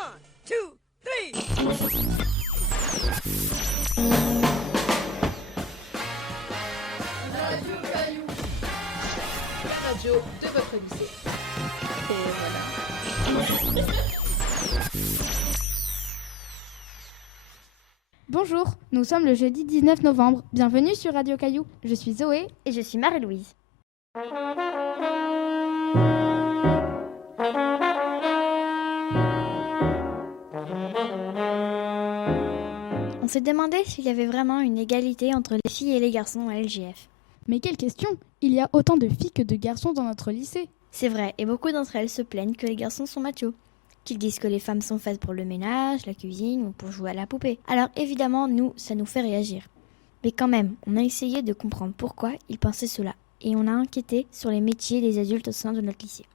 One, two, three. Radio Caillou, la radio de votre lycée. Et voilà. Bonjour, nous sommes le jeudi 19 novembre. Bienvenue sur Radio Caillou. Je suis Zoé. Et je suis Marie-Louise. On s'est demandé s'il y avait vraiment une égalité entre les filles et les garçons à LGF. Mais quelle question! Il y a autant de filles que de garçons dans notre lycée. C'est vrai, et beaucoup d'entre elles se plaignent que les garçons sont machos. Qu'ils disent que les femmes sont faites pour le ménage, la cuisine ou pour jouer à la poupée. Alors évidemment, nous, ça nous fait réagir. Mais quand même, on a essayé de comprendre pourquoi ils pensaient cela. Et on a enquêté sur les métiers des adultes au sein de notre lycée.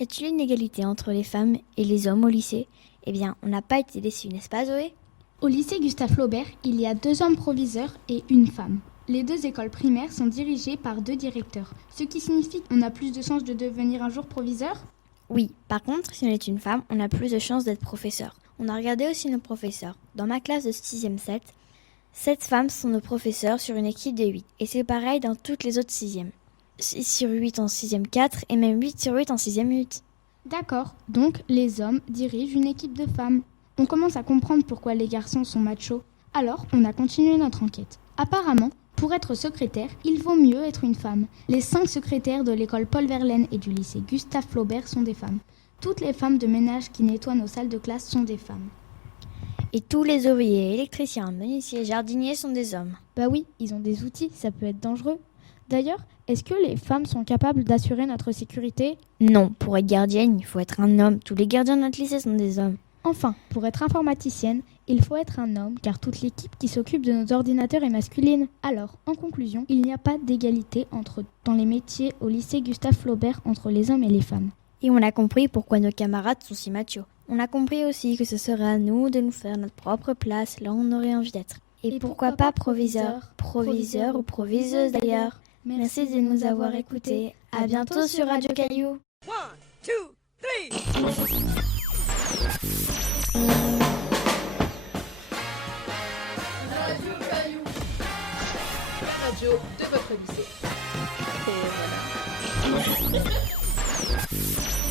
Y a-t-il une égalité entre les femmes et les hommes au lycée? Eh bien, on n'a pas été déçus, n'est-ce pas Zoé? Au lycée Gustave Flaubert, il y a 2 hommes proviseurs et une femme. Les 2 écoles primaires sont dirigées par 2 directeurs, ce qui signifie qu'on a plus de chances de devenir un jour proviseur. Oui, par contre, si on est une femme, on a plus de chances d'être professeur. On a regardé aussi nos professeurs. Dans ma classe de 6e 7 femmes sont nos professeurs sur une équipe de 8. Et c'est pareil dans toutes les autres 6e. 6 sur 8 en 6e 4 et même 8 sur 8 en 6e 8. D'accord, donc les hommes dirigent une équipe de femmes. On commence à comprendre pourquoi les garçons sont machos. Alors, on a continué notre enquête. Apparemment, pour être secrétaire, il vaut mieux être une femme. Les 5 secrétaires de l'école Paul Verlaine et du lycée Gustave Flaubert sont des femmes. Toutes les femmes de ménage qui nettoient nos salles de classe sont des femmes. Et tous les ouvriers, électriciens, menuisiers, jardiniers sont des hommes. Bah oui, ils ont des outils, ça peut être dangereux. D'ailleurs, est-ce que les femmes sont capables d'assurer notre sécurité? Non, pour être gardienne, il faut être un homme. Tous les gardiens de notre lycée sont des hommes. Enfin, pour être informaticienne, il faut être un homme car toute l'équipe qui s'occupe de nos ordinateurs est masculine. Alors, en conclusion, il n'y a pas d'égalité dans les métiers au lycée Gustave Flaubert entre les hommes et les femmes. Et on a compris pourquoi nos camarades sont si machos. On a compris aussi que ce serait à nous de nous faire notre propre place là où on aurait envie d'être. Et pourquoi pas proviseur ou proviseuse d'ailleurs. Merci de nous avoir écoutés. À bientôt sur Radio Caillou. One, two, three. Radio Caillou, la radio de votre lycée. Et voilà.